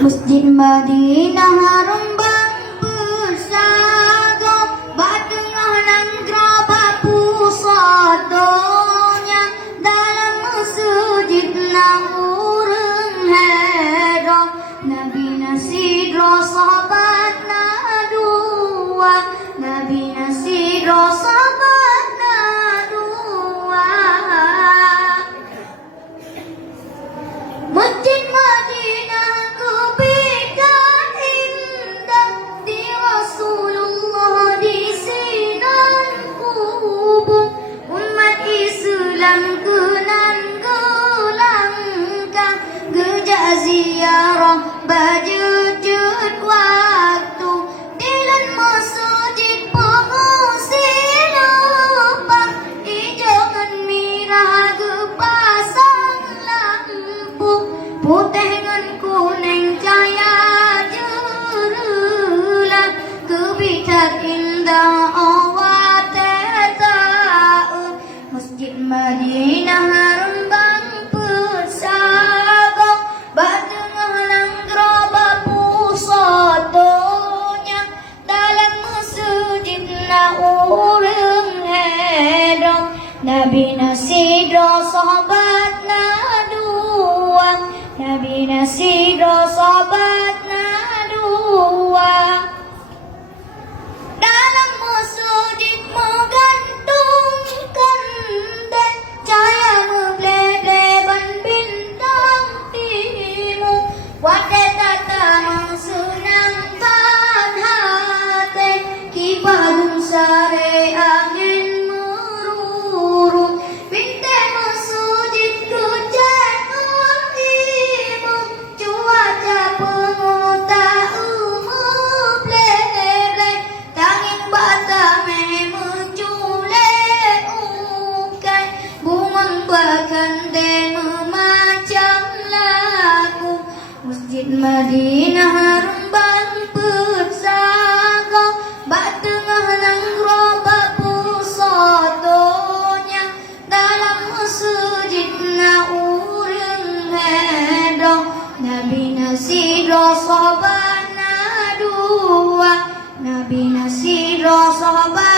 Masjid Madinah harum bang bersagam, batengah nang gerabak pusadonya, dalam masjid urang haram, Nabi nasidro sahabat dua, Nabi nasidro sahabat dua. Masjid Madinah kebidan indah, di Rasulullah di sinan kubur, umat Islam kenan gelangkah, gejak ziarah bajut waktu, dilan masjid pengusi lupa, ijongan mirah gepasang lampu, putih dengan kuning cahaya jerulah, kebidak indah awat tahu. Masjid Madinah harum bang persagam, batengah nang gerabak pusadonya, dalam masjid urang hedong, Nabi nasidro sahabat dua, Nabi nasidro sahabat dua. Dalam masjid menggantungkan dan cahaya membelai-belai bintang timur, wadah tata mensenangkan hati, kipagung sare angin meruru, bintang masjid kejangan ibu, cuaca pengotak membelai-belai, tanging batame menculek ukai, bumang bakande memacam laku. Masjid Madinah harum bang persagam, batengah nang gerabak pusadonya, dalam masjid urang hedong, Nabi nasidro sahabat dua, Nabi nasidro sahabat